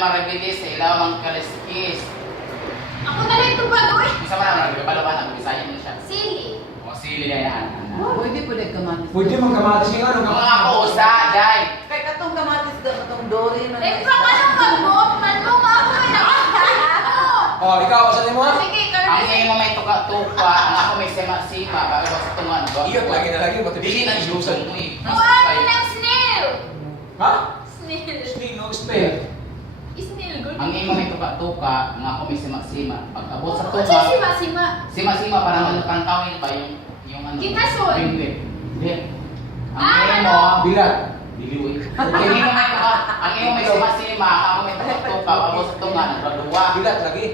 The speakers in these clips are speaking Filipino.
maragidis sa ilaw ang kaliskis. Ako na lang ito ba, oy? Isa man ang nagkabalaban ang bisaya mo siya. Sili. O sili na yan. Pwede po na kamatis. Pwede mong kamatis yung ano. Ang mga kusa, Jai. Kaya katong kamatis ka, katong Dory na. Like, pa ka nang mag-buot, manlong ako may nakakita. Oh, ikaw, saan mo? Sige, Ang Carlos. imo may tuka-tuka, ang ako may sema-sema, bago sa tungan. Iyot lagi na lagi. Dili na ilusan mo eh. Buwan ka ng snail. Ha? Snail. Snail, no spare. Snail, good. Ang imo may tuka-tuka, ang ako may sema-sema. Pag-abot sa Ano tunga, siya sima-sima? sema-sema parang ano kang kawin ba yung ano? Gitason. Yung lip. Lip. Ang Ah, imo, Bilat. diliw eh. Ang imo may sema-sema, ako may tuka-tuka, pag-abot sa tunga, nagbaluwa. Bilat lagi.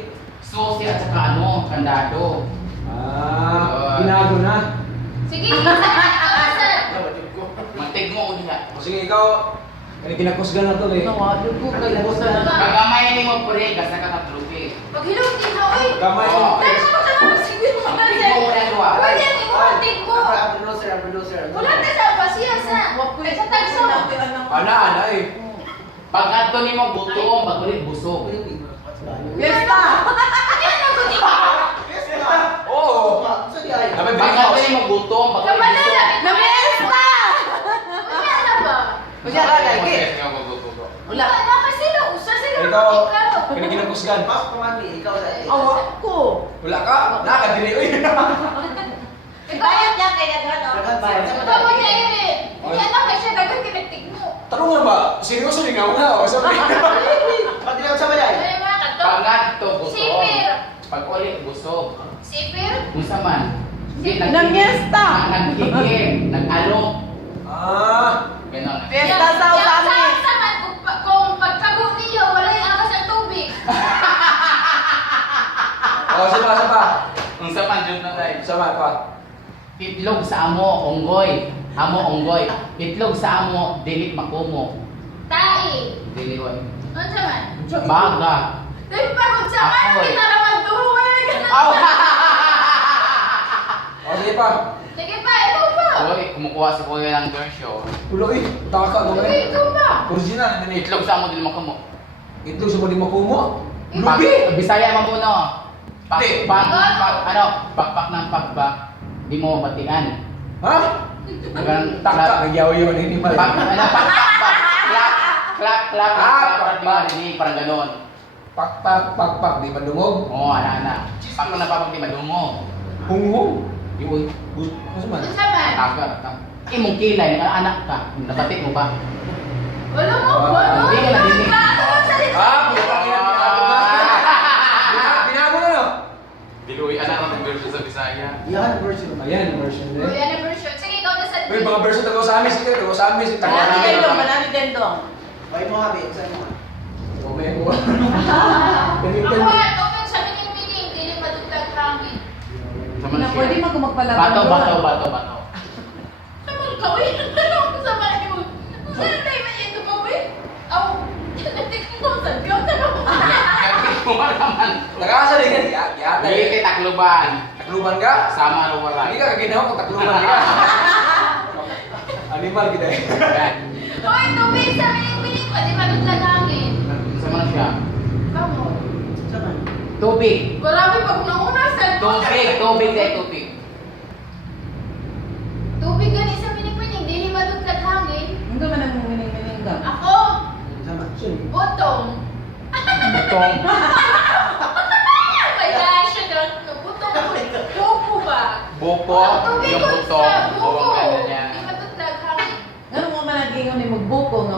Susi at saka ano, kandado. Ah, binago na. Sige, saan? Mantig mo ulit. O sige, ikaw. Kinakusgan na to eh. Nawado ko kay Bosa na. Kagamay ni mo pure, kasi katatrupi. Pag hilong din na, oy. Kamay. Oo. Dahil ako sa mga siguro mga Mantig mo ulit duwa. Pwede ang imuhatig mo. Wala na sa pasiya sa. Ay, sa tagso. Ana eh. Pag ato ni mo gutom, pag ulit busog. Fiesta! Yan ang gutin mo. Oo. Dapat Pag bigyan ato mo. ni mo gutom, pag ulit Kabala busog. lang. Na Fiesta! Wala na ba? Kuya ka lagi. Wala na kasi na usa sila Ikaw, ikaw. kinakusgan. Awak ko. Wala ka. Nakadili. Uy. Bayad niya kay Nagano. Tama niya yun. Yan na kasi dagan kinagtig mo. Tanong nga ba? Seryoso din nga una. O sabi. Ay, mga kato. Pag ato gutom, Sipir. pag ulit busog. Sipir. Kung sa man. Hindi, Nang Fiesta! Nagkikig, nag-alok. Ah. Ganon. Fiesta sa Usami. Kung pagkago niyo, wala yung akas ng tubig. O, sapa. Kung sa man, dyan na tayo. Sama pa. Itlog sa amo, onggoy. Amo, onggoy. Itlog sa amo, dilit makumo. Tai. Dili, oy. Ano sa man? Baga. Dahil pagod sa man, Apoy. kita naman tuwag. Aw! O, sige pa. Sige pa, ikaw pa. Oy, kumukuha si Kuya ng version. Ulo eh. Taka mo Sige, eh. ikaw pa. Original na din eh. Itlog sa amo, dilit makumo. Itlog sa pwede makumo. Pag, Lubi. Bisaya mo muna. Pak, Hindi. pak, ano, pakpak ng pakbak. Di mo batian. Ha? Ganun, Taka. Nagyaw-yaw na hindi Pak, pala. ano, pak, klak, klak, klak, Ah, parang di pak. marinig, parang ganon. Pak. Di ba dumog? Oo, ana. Pak ko na papag di madungog. Hung-hung. Yun, Ano man? Ano sa man? taga, imong kilay, anak ka, nabatik mo ba? Wala mo, wala. Hindi ka na dinig. Ah, putang ina, binago na. Binago na no? Diluwi, anak ng version sa Bisaya. Ayan, version Uy, din. ano version? Sige, ikaw na sa Uy, mga version taga sa amin, sige, taga sa amin, sige, taga Manati sa amin. Dendong, Manati Dendong. Umay mo. Ako, ito sa mining-mining, hindi rin madugtag hangin. Sa Na pwede Malaysia. mo magpalaban. Bato. Naman ka, uy. Ano ko sa mga mo? Saan tayo man ito pa, uy? Aw, natik mo sa Diyos. Ano ko? Kung naman. Nag-aasa din ka, yata. Hindi takluban. Takluban ka? Sama lo wala. Hindi ka kaginawa kung takluban ka. Animal kita eh. Uy, tubig sa mining-mining, pwede madugtag hangin. Sa Malaysia. Kamu. Tubig. Marami pag nauna sa Tubig dahil tubig. Tubig gani sa mining-mining, hindi madugtag hangin. Hindi man ang mining-mining ka. Ako, botong. Butong. May gosh, butong ko. Buko ba? Buko. Tubig Yung ko butong. sa buko. Buong ano niya. Hindi madugtag hangin. Ngano mo man naging ni magbuko nga